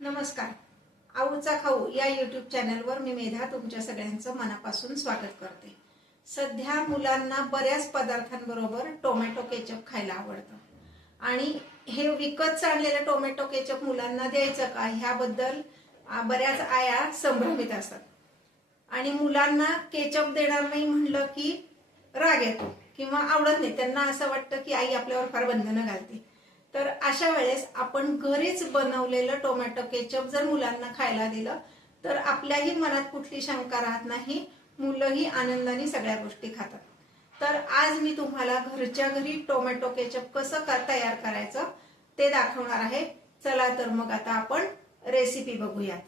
नमस्कार. आऊचा खाऊ या युट्यूब चॅनलवर मी मेधा तुमच्या सगळ्यांचं मनापासून स्वागत करते. सध्या मुलांना बऱ्याच पदार्थांबरोबर टोमॅटो केचप खायला आवडतं. आणि हे विकत आणलेलं टोमॅटो केचप मुलांना द्यायचं का ह्याबद्दल बऱ्याच आया संभ्रमित असतात. आणि मुलांना केचप देणार नाही म्हणलं की राग येतो किंवा आवडत नाही. त्यांना असं वाटतं की आई आपल्यावर फार बंधनं घालते. तर अशा वेळेस आपण घरीच बनवलेलं टोमॅटो केचप जर मुलांना खायला दिलं तर आपल्याही मनात कुठली शंका राहत नाही मुलंही आनंदाने सगळ्या गोष्टी खातात. तर आज मी तुम्हाला घरच्या घरी टोमॅटो केचप कसं तयार करायचं ते दाखवणार आहे. चला तर मग आता आपण रेसिपी बघूयात.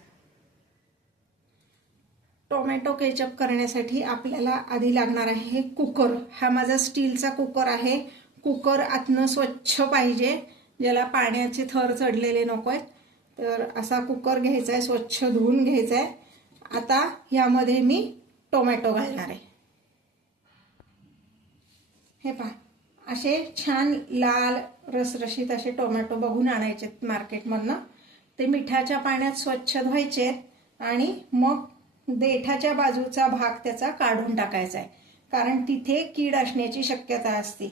टोमॅटो केचप करण्यासाठी आपल्याला आधी लागणार आहे कुकर. हा माझा स्टीलचा कुकर आहे. कुकर आतनं स्वच्छ पाहिजे. ज्याला पाण्याचे थर चढलेले नको आहेत तर असा कुकर घ्यायचा आहे स्वच्छ धुवून घ्यायचा आहे आता ह्यामध्ये मी टोमॅटो घालणार आहे. हे पहा असे छान लाल रसरशीत असे टोमॅटो बघून आणायचे मार्केटमधनं. ते मिठाच्या पाण्यात स्वच्छ धुवायचे आणि मग देठाच्या बाजूचा भाग त्याचा काढून टाकायचा आहे कारण तिथे कीड असण्याची शक्यता असते.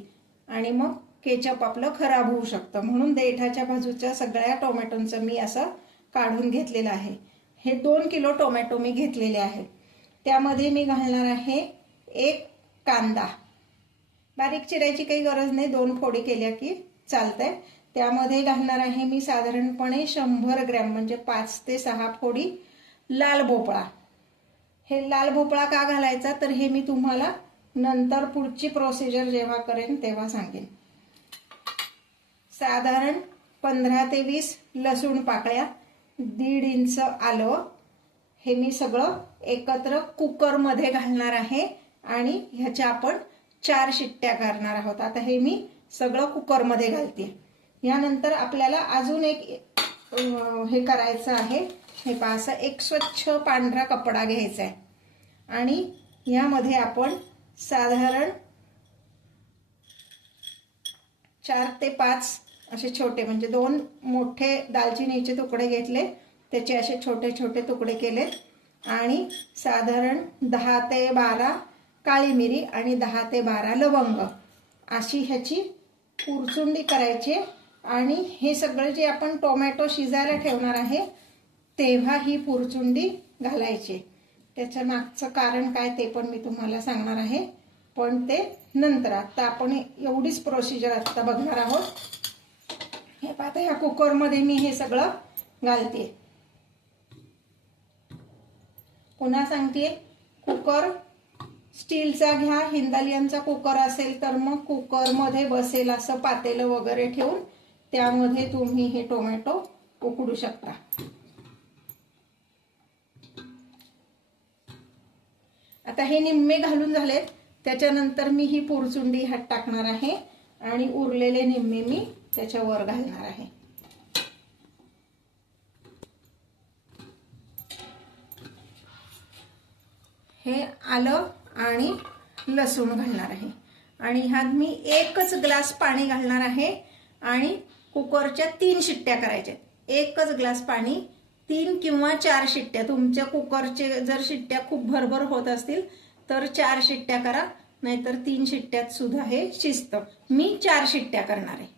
आणि मग केचप आपलं खराब होऊ शकतं. म्हणून देठाच्या बाजूच्या सगळ्या टोमॅटोंचं मी असं काढून घेतलेलं आहे. हे दोन किलो टोमॅटो मी घेतलेले आहेत त्यामध्ये मी घालणार आहे एक कांदा. बारीक चिरायची काही गरज नाही. दोन फोडी केल्या की चालतंय. त्यामध्ये घालणार आहे मी साधारणपणे शंभर ग्रॅम म्हणजे पाच ते सहा फोडी लाल भोपळा. हे लाल भोपळा का घालायचा? तर हे मी तुम्हाला नंतर पुढची प्रोसिजर जेव्हा करेन तेव्हा सांगेन. साधारण पंधरा ते वीस लसूण पाकळ्या दीड इंच आलं. हे मी सगळं एकत्र कुकरमध्ये घालणार आहे आणि ह्याच्या आपण चार शिट्ट्या करणार आहोत. आता हे मी सगळं कुकरमध्ये घालते. यानंतर आपल्याला अजून एक हे करायचं आहे. हे पहा असं एक स्वच्छ पांढरा कपडा घ्यायचा आहे. आणि यामध्ये आपण साधारण चार ते पाच असे छोटे म्हणजे दोन मोठे दालचिनीचे तुकडे घेतले. त्याचे असे छोटे छोटे तुकडे केले. आणि साधारण दहा ते बारा काळी मिरी आणि दहा ते बारा लवंग अशी ह्याची पुरचुंडी करायची. आणि हे सगळं जे आपण टोमॅटो शिजायला ठेवणार आहे तेव्हा ही पुरचुंडी घालायची. त्याच्या मागचं कारण काय ते पण मी तुम्हाला सांगणार आहे. पण ते नंतर आता आपण एवढीच प्रोसिजर आत्ता बघणार आहोत. हे पाहता ह्या कुकरमध्ये मी हे सगळं घालते. पुन्हा सांगते कुकर स्टीलचा घ्या हिंदालियनचा कुकर असेल तर मग कुकरमध्ये बसेल असं पातेलं वगैरे ठेवून त्यामध्ये तुम्ही हे टोमॅटो उकडू शकता. आता हे निम्मे घालून झालेत त्याच्यानंतर मी ही पुरचुंडी ह्यात टाकणार आहे आणि उरलेले निम्मे मी त्याच्यावर घालणार आहे. हे आलं आणि लसूण घालणार आहे. आणि ह्यात मी एकच ग्लास पाणी घालणार आहे आणि कुकरच्या तीन शिट्ट्या करायच्या एकच ग्लास पाणी तीन किंवा चार शिट्ट्या. तुमच्या कुकरचे जर शिट्ट्या खूप भरभर होत असतील तर चार शिट्ट्या करा. नाहीतर तीन शिट्ट्यात सुद्धा हे शिजतं मी चार शिट्ट्या करणार आहे.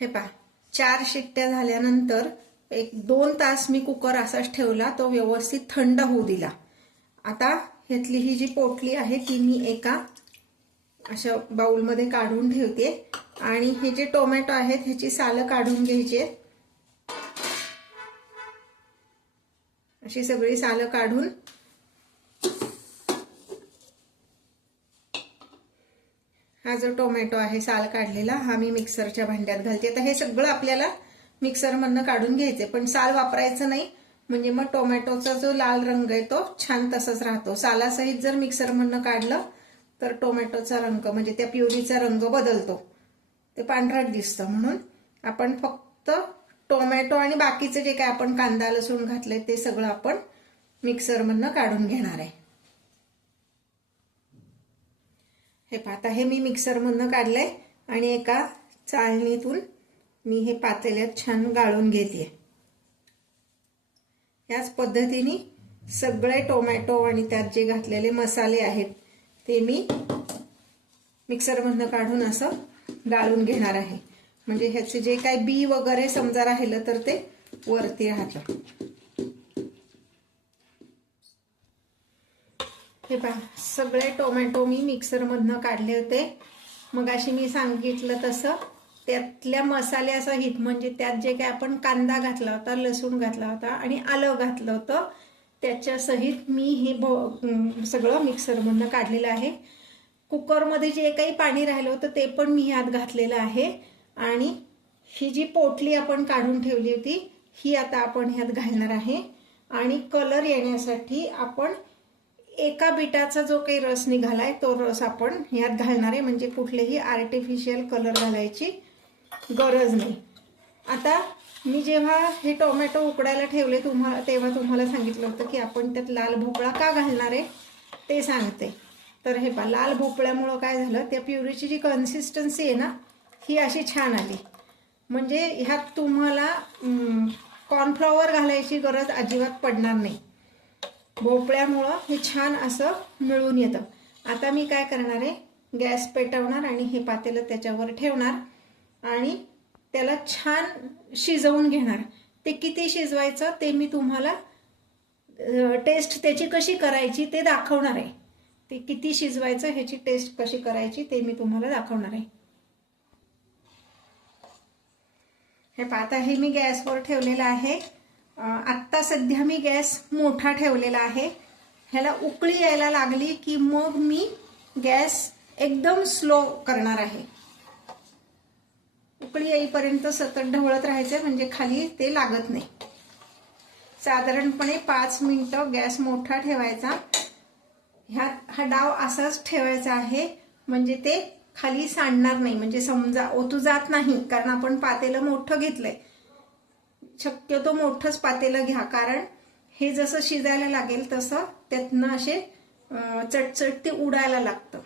हे पहा चार शिट्ट्या झाल्यानंतर एक दोन तास मी कुकर असाच ठेवला तो व्यवस्थित थंड होऊ दिला. आता ह्यातली ही जी पोटली आहे ती मी एका अशा बाउलमध्ये काढून ठेवते. आणि हे जे टोमॅटो आहेत ह्याची सालं काढून घ्यायची अशी सगळी सालं काढून हा जो टोमॅटो आहे साल काढलेला हा मी मिक्सरच्या भांड्यात घालते. आता हे सगळं आपल्याला मिक्सरमधनं काढून घ्यायचे पण साल वापरायचं नाही. म्हणजे मग टोमॅटोचा जो लाल रंग आहे तो छान तसाच राहतो. सालासहित जर मिक्सरमधनं काढलं तर टोमॅटोचा रंग म्हणजे त्या प्युरीचा रंग बदलतो. ते पांढरट दिसतं. म्हणून आपण फक्त टोमॅटो आणि बाकीचं जे काय आपण कांदा लसूण घातलंय ते सगळं आपण मिक्सरमधनं काढून घेणार आहे. हे पाहता हे मी मिक्सरमधनं काढलंय आणि एका चाळणीतून मी हे पातेल्यात छान गाळून घेते याच पद्धतीने सगळे टोमॅटो आणि त्यात जे घातलेले मसाले आहेत ते मी मिक्सरमधनं काढून असं गाळून घेणार आहे. म्हणजे ह्याचे जे काही बी वगैरे समजा राहिलं तर ते वरती राहतं. हे पहा सगळे टोमॅटो मी मिक्सरमधनं काढले होते. मग अशी मी सांगितलं तसं. त्यातल्या मसाल्यासहित म्हणजे त्यात जे काही आपण कांदा घातला होता लसूण घातला होता आणि आलं घातलं होतं त्याच्यासहित मी हे ब सगळं मिक्सरमधनं काढलेलं आहे. कुकरमध्ये जे काही पाणी राहिलं होतं ते पण मी ह्यात घातलेलं आहे. आणि ही जी पोटली आपण काढून ठेवली होती ही आता आपण ह्यात घालणार आहे. आणि कलर येण्यासाठी आपण एका बिटाचा जो काही रस निघालाय तो रस आपण ह्यात घालणार आहे. म्हणजे कुठलेही आर्टिफिशियल कलर घालायची गरज नाही. आता मी जेव्हा हे टोमॅटो उकडायला ठेवले तुम्हाला तेव्हा तुम्हाला सांगितलं होतं की आपण त्यात लाल भोपळा का घालणार आहे? ते सांगते. तर हे पा लाल भोपळ्यामुळं काय झालं त्या प्युरीची जी कन्सिस्टन्सी आहे ना ही अशी छान आली. म्हणजे ह्यात तुम्हाला कॉर्नफ्लॉवर घालायची गरज अजिबात पडणार नाही. भोपळ्यामुळं हे छान असं मिळून येतं. आता मी काय करणार आहे? गॅस पेटवणार आणि हे पातेलं त्याच्यावर ठेवणार आणि त्याला छान शिजवून घेणार. ते किती शिजवायचं ते मी तुम्हाला टेस्ट त्याची कशी करायची ते दाखवणार आहे. ते किती शिजवायचं ह्याची टेस्ट कशी करायची ते मी तुम्हाला दाखवणार आहे. हे पाता हे मी गॅसवर ठेवलेलं आहे. आत्ता सध्या मी गॅस मोठा ठेवलेला आहे. ह्याला उकळी यायला लागली की मग मी गॅस एकदम स्लो करणार आहे. उकळी येईपर्यंत सतत ढवळत राहायचं म्हणजे खाली ते लागत नाही. साधारणपणे पाच मिनिटं गॅस मोठा ठेवायचा. ह्यात हा डाव असाच ठेवायचा आहे म्हणजे ते खाली सांडणार नाही. म्हणजे समजा ओतू जात नाही कारण आपण पातेलं मोठं घेतलंय. शक्यतो मोठंच पातेलं घ्या. कारण हे जसं शिजायला लागेल तसं त्यातनं असे चटचट ते उडायला लागतं.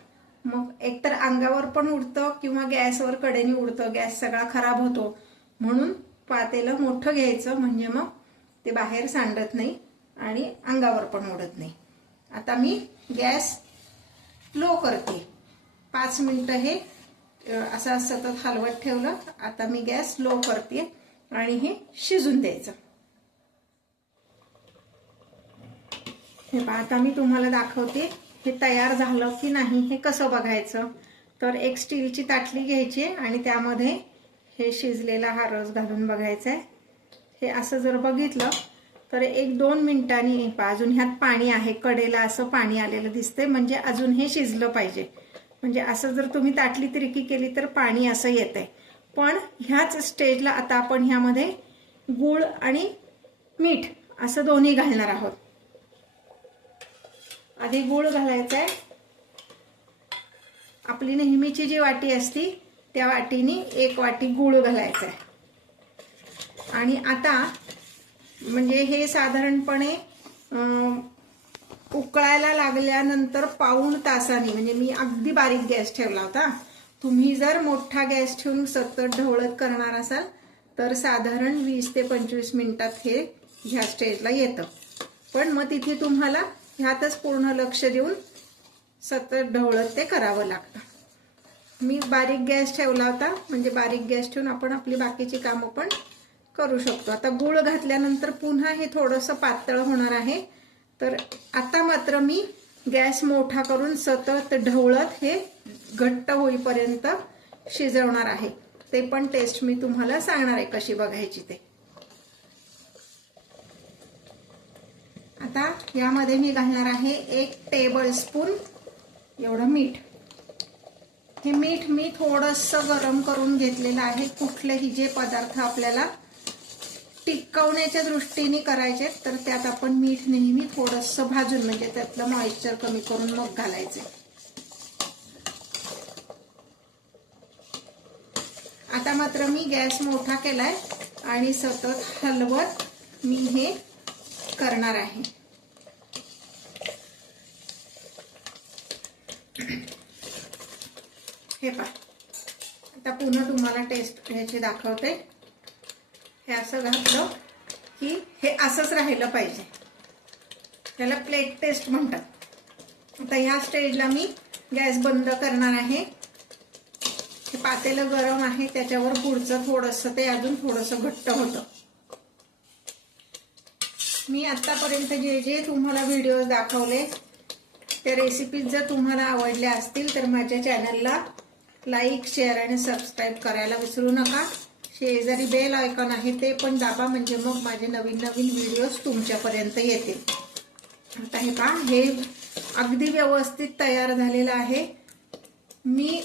मग एकतर अंगावर पण उडतं किंवा गॅसवर कडेने उडतं. गॅस सगळा खराब होतो. म्हणून पातेलं मोठं घ्यायचं. म्हणजे मग ते बाहेर सांडत नाही आणि अंगावर पण उडत नाही. आता मी गॅस लो करते. पाच मिनटं हे असं सतत हलवत ठेवलं. आता मी गॅस लो करते. आणि हे शिजून द्यायचं. हे पहा आता मी तुम्हाला दाखवते हे तयार झालं की नाही हे कसं बघायचं. तर एक स्टीलची ताटली घ्यायची आणि त्यामध्ये हे शिजलेला हा रस घालून बघायचा आहे हे असं जर बघितलं तर एक दोन मिनिटांनी अजून ह्यात पाणी आहे कडेला असं पाणी आलेलं दिसतंय म्हणजे अजून हे शिजलं पाहिजे. म्हणजे असं जर तुम्ही ताटली तिरकी केली तर पाणी असं येत आहे पण ह्याच स्टेजला आता आपण ह्यामध्ये गूळ आणि मीठ असं दोन्ही घालणार आहोत. आधी गूळ घालायचा आहे. आपली नेहमीची जी वाटी असती त्या वाटीने एक वाटी गूळ घालायचा आहे. आणि आता म्हणजे हे साधारणपणे उकळायला लागल्यानंतर पाऊण तासाने म्हणजे मी अगदी बारीक गॅस ठेवला होता तुम्ही जर मोठा गॅस ठेवून सतत ढवळत करणार असाल तर साधारण वीस ते पंचवीस मिनिटात हे ह्या स्टेजला येतं. पण मग तिथे तुम्हाला ह्यातच पूर्ण लक्ष देऊन सतत ढवळत ते करावं लागतं. मी बारीक गॅस ठेवला होता म्हणजे बारीक गॅस ठेवून आपण आपली बाकीची कामं पण करू शकतो. आता गूळ घातल्यानंतर पुन्हा हे थोडंसं पातळ होणार आहे. तर आता मात्र मी गॅस मोठा करून सतत ढवळत हे घट्ट होईपर्यंत शिजवणार आहे. ते पण टेस्ट मी तुम्हाला सांगणार आहे कशी बघायची ते. आता यामध्ये मी घालणार आहे एक टेबल स्पून एवढं मीठ. हे मीठ मी थोडंसं गरम करून घेतलेलं आहे. कुठलेही जे पदार्थ आपल्याला टिकवण्याच्या दृष्टीने करायचे तर त्यात आपण मीठ नेहमी थोडंसं भाजून म्हणजे त्यातलं मॉइश्चर कमी करून मग घालायचे. आता मात्र मी गॅस मोठा केलाय आणि सतत हलवत मी हे करणार आहे. हे पा आता पुन्हा तुम्हाला टेस्ट ह्याची दाखवते. हे असं घातलं की हे असंच राहिलं पाहिजे. त्याला प्लेट टेस्ट म्हणतात. आता ह्या स्टेजला मी गॅस बंद करणार आहे. हे पातेलं गरम आहे त्याच्यावर पुढचं थोडंसं ते अजून थोडंसं घट्ट होतं. मी आतापर्यंत जे जे तुम्हाला व्हिडिओज दाखवले त्या रेसिपीज जर तुम्हाला आवडल्या असतील तर माझ्या चॅनलला लाईक शेअर आणि सबस्क्राईब करायला विसरू नका. शेजारी बेल आयकॉन आहे ते पण दाबा म्हणजे मग माझे नवीन नवीन व्हिडिओज तुमच्यापर्यंत येतील. आता हे पहा हे अगदी व्यवस्थित तयार झालेलं आहे. मी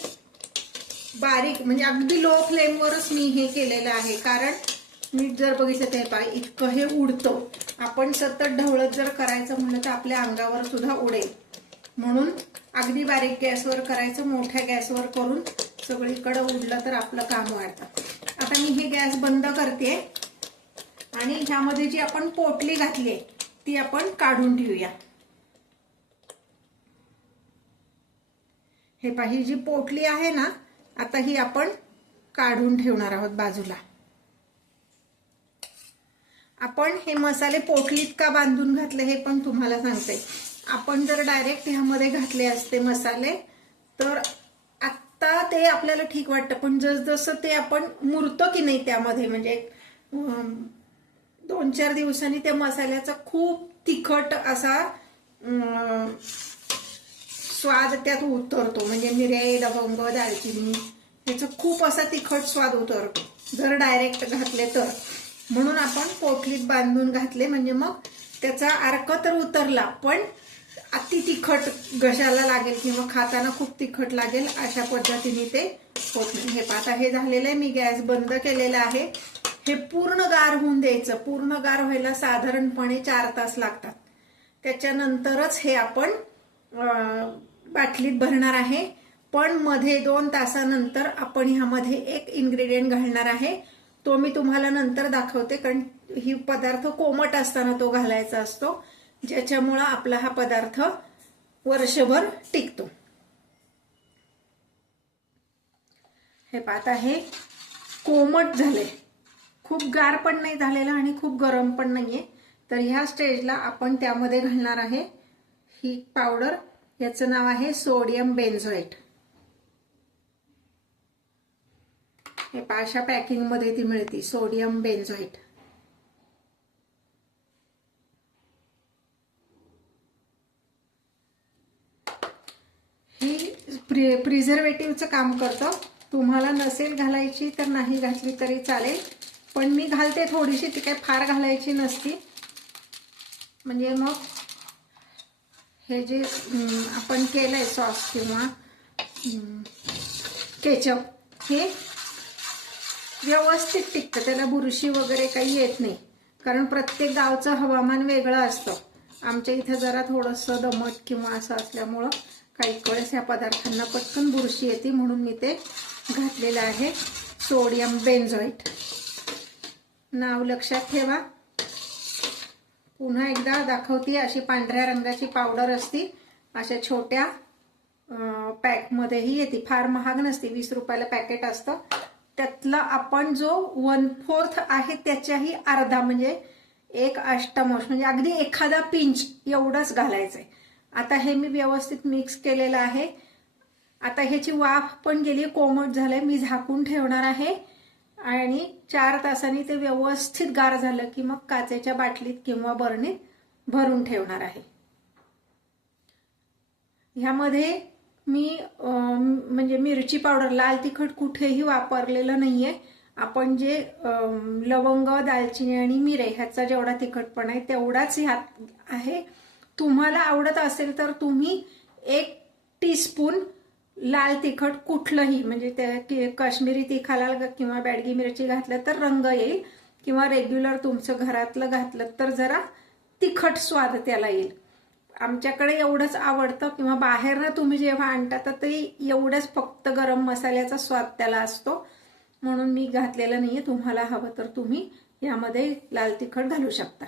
बारीक म्हणजे अगदी लो फ्लेमवरच मी हे केलेलं आहे. कारण मीठ जर बघितलं ते पाय इतकं हे उडतं. आपण सतत ढवळत जर करायचं म्हणलं तर आपल्या अंगावर सुद्धा उडेल. म्हणून अगदी बारीक गॅसवर करायचं मोठ्या गॅसवर करून सगळीकडं उडलं तर आपलं काम वाढतं. मी हे गॅस बंद करते. आणि ह्यामध्ये जी आपण पोटली घातली ती आपण काढून ठेवूया. हे पाही जी पोटली आहे ना आता ही आपण काढून ठेवणार आहोत बाजूला. आपण हे मसाले पोटलीत का बांधून घातले हे पण तुम्हाला सांगते. आपण जर डायरेक्ट ह्यामध्ये घातले असते मसाले तर आत्ता ते आपल्याला ठीक वाटतं. पण जसजसं ते आपण मुरतो की नाही त्यामध्ये म्हणजे दोन चार दिवसांनी त्या मसाल्याचा खूप तिखट असा स्वाद त्यात उतरतो. म्हणजे मिरे लवंग दालचिनी याचा खूप असा तिखट स्वाद उतरतो. जर डायरेक्ट घातले तर. म्हणून आपण पोटलीत बांधून घातले म्हणजे मग त्याचा अर्क तर उतरला. पण अति तिखट घशाला लागेल किंवा खाताना खूप तिखट लागेल अशा पद्धतीने ते होत नाही. हे पाहता हे झालेलं आहे. मी गॅस बंद केलेला आहे. हे पूर्ण गार होऊन द्यायचं. पूर्ण गार व्हायला साधारणपणे चार तास लागतात. त्याच्यानंतरच हे आपण बाटलीत भरणार आहे. पण मध्ये दोन तासानंतर आपण ह्यामध्ये एक इन्ग्रेडियंट घालणार आहे. तो मी तुम्हाला नंतर दाखवते कारण ही पदार्थ कोमट असताना तो घालायचा असतो. ज्याच्यामुळं आपला हा पदार्थ वर्षभर टिकतो. हे पाहता हे कोमट झाले. खूप गार पण नाही झालेलं आणि खूप गरम पण नाहीये. तर ह्या स्टेजला आपण त्यामध्ये घालणार आहे ही पावडर. याचं नाव आहे सोडियम बेन्झोएट. हे पाशा पॅकिंगमध्ये ती मिळते सोडियम बेन्झोएट ही प्रि प्रिझर्वेटिव्हचं काम करतं. तुम्हाला नसेल घालायची तर नाही घातली तरी चालेल. पण मी घालते थोडीशी ती काही फार घालायची नसती. म्हणजे मग हे जे आपण आपण केलंय सॉस किंवा केचप हे व्यवस्थित टिकतं. त्याला बुरशी वगैरे काही येत नाही. कारण प्रत्येक गावचं हवामान वेगळं असतं. आमच्या इथं जरा थोडंसं दमट किंवा असं असल्यामुळं काही वेळेस ह्या पदार्थांना पटकन बुरशी येते म्हणून मी ते घातलेलं आहे. सोडियम बेन्झोइट नाव लक्षात ठेवा. पुन्हा एकदा दाखवते अशी पांढऱ्या रंगाची पावडर असती. अशा छोट्या पॅकमध्येही येते. फार महाग नसते वीस रुपयाला पॅकेट असतं. त्यातला आपण जो वन फोर्थ आहे त्याच्याही अर्धा म्हणजे एक अष्टमोश म्हणजे अगदी एखादा पिंच एवढंच घालायचंय. आता हे मी व्यवस्थित मिक्स केलेलं आहे. आता ह्याची वाफ पण गेली कोमट झालंय. मी झाकून ठेवणार आहे. आणि चार तासांनी ते व्यवस्थित गार झालं की मग काचेच्या बाटलीत किंवा बरणीत भरून ठेवणार आहे. ह्यामध्ये मी म्हणजे मिरची पावडर लाल तिखट कुठेही वापरलेलं नाहीये. आपण जे लवंग दालचिनी आणि मिरे ह्याचा जेवढा तिखटपणा आहे तेवढाच ह्यात आहे. तुम्हाला आवडत असेल तर तुम्ही एक टीस्पून लाल तिखट कुठलंही म्हणजे त्या काश्मीरी तिखाला किंवा बॅडगी मिरची घातलं तर रंग येईल. किंवा रेग्युलर तुमचं घरातलं घातलं तर जरा तिखट स्वाद त्याला येईल. आमच्याकडे एवढंच आवडतं किंवा बाहेरनं तुम्ही जेव्हा आणता तर ते एवढंच फक्त गरम मसाल्याचा स्वाद त्याला असतो. म्हणून मी घातलेलं नाही आहे तुम्हाला हवं तर तुम्ही यामध्ये लाल तिखट घालू शकता.